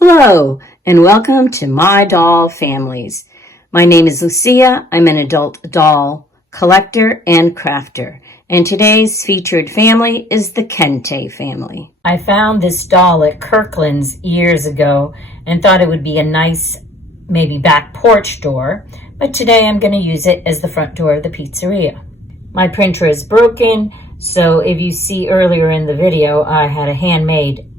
Hello, and welcome to My Doll Families. My name is Lucia. I'm an adult doll collector and crafter, and today's featured family is the Kente family. I found this doll at Kirkland's years ago and thought it would be a nice, maybe back porch door, but today I'm going to use it as the front door of the pizzeria. My printer is broken, so if you see earlier in the video, I had a handmade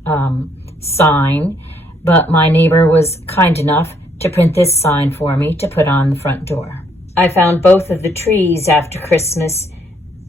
sign. But my neighbor was kind enough to print this sign for me to put on the front door. I found both of the trees after Christmas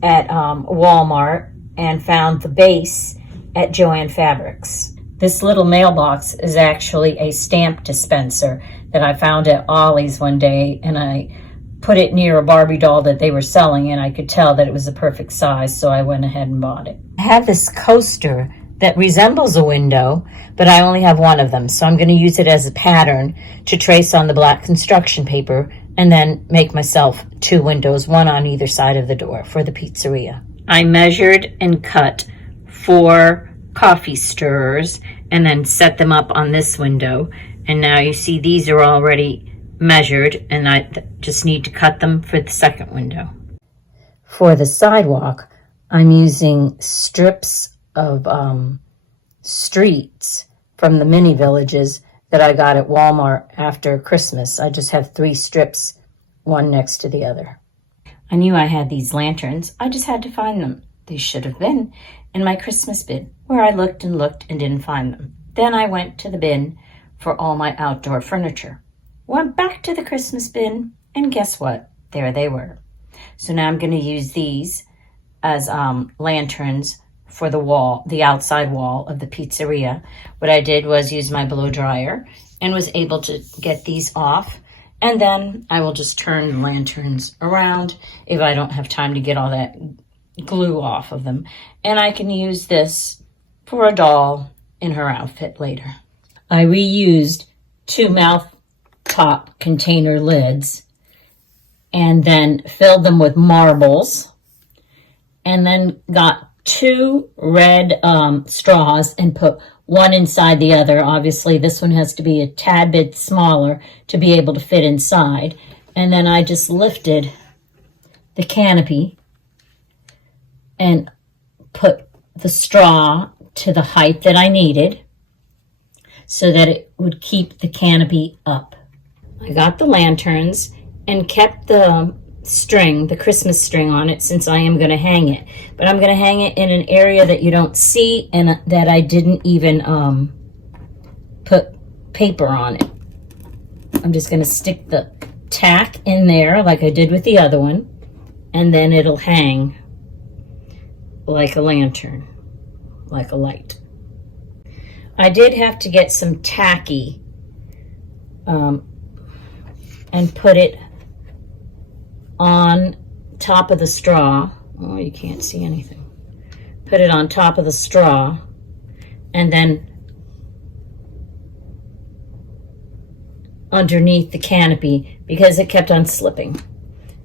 at Walmart and found the base at Joann Fabrics. This little mailbox is actually a stamp dispenser that I found at Ollie's one day, and I put it near a Barbie doll that they were selling, and I could tell that it was the perfect size, so I went ahead and bought it. I have this coaster that resembles a window, but I only have one of them, so I'm going to use it as a pattern to trace on the black construction paper and then make myself two windows, one on either side of the door for the pizzeria. I measured and cut 4 coffee stirrers and then set them up on this window, and now you see these are already measured, and I just need to cut them for the second window. For the sidewalk, I'm using strips of streets from the mini villages that I got at Walmart after Christmas. I just have 3 strips, one next to the other. I knew I had these lanterns. I just had to find them. They should have been in my Christmas bin, where I looked and didn't find them. Then I went to the bin for all my outdoor furniture. Went back to the Christmas bin, and guess what? There they were. So now I'm going to use these as lanterns for the wall, the outside wall of the pizzeria. What I did was use my blow dryer and was able to get these off. And then I will just turn the lanterns around if I don't have time to get all that glue off of them. And I can use this for a doll in her outfit later. I reused 2 mouth top container lids and then filled them with marbles, and then got 2 red straws and put one inside the other. Obviously, this one has to be a tad bit smaller to be able to fit inside. And then I just lifted the canopy and put the straw to the height that I needed so that it would keep the canopy up. I got the lanterns and kept the string, the Christmas string on it, since I am going to hang it. But I'm going to hang it in an area that you don't see and that I didn't even put paper on it. I'm just going to stick the tack in there like I did with the other one, and then it'll hang like a lantern, like a light. I did have to get some tacky and put it on top of the straw. Oh, you can't see anything. Put it on top of the straw and then underneath the canopy because it kept on slipping.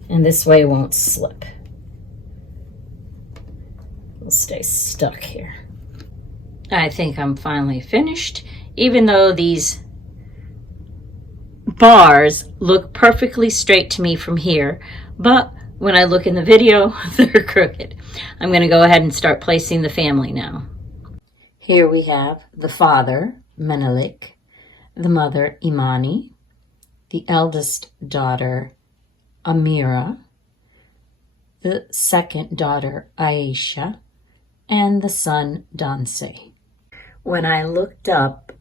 And this way it won't slip. It'll stay stuck here. I think I'm finally finished, even though these bars look perfectly straight to me from here, but when I look in the video, they're crooked. I'm going to go ahead and start placing the family now. Here we have the father, Menelik, the mother, Imani, the eldest daughter, Amira, the second daughter, Aisha, and the son, Danse. When I looked up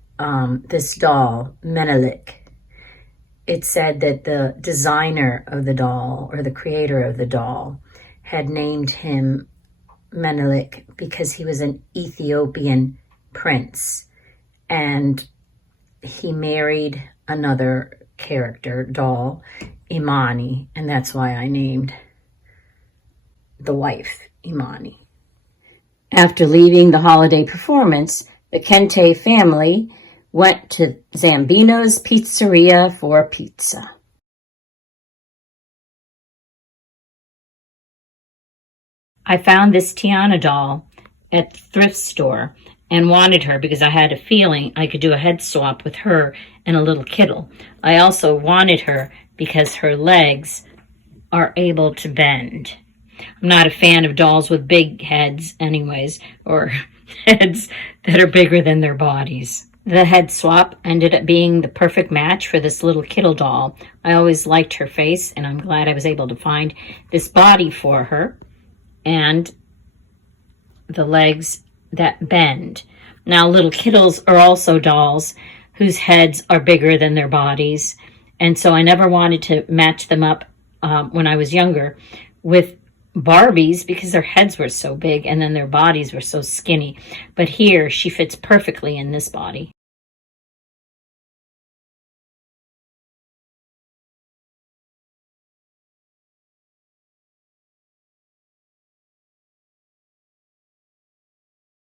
this doll, Menelik, it said that the designer of the doll, or the creator of the doll, had named him Menelik because he was an Ethiopian prince, and he married another character, doll, Imani, and that's why I named the wife Imani. After leaving the holiday performance, the Kente family went to Zambino's Pizzeria for pizza. I found this Tiana doll at the thrift store, and wanted her because I had a feeling I could do a head swap with her and a little Kiddle. I also wanted her because her legs are able to bend. I'm not a fan of dolls with big heads anyways, or heads that are bigger than their bodies. The head swap ended up being the perfect match for this little Kiddle doll. I always liked her face, and I'm glad I was able to find this body for her and the legs that bend. Now, little Kiddles are also dolls whose heads are bigger than their bodies, and so I never wanted to match them up when I was younger with Barbies because their heads were so big and then their bodies were so skinny. But here, she fits perfectly in this body.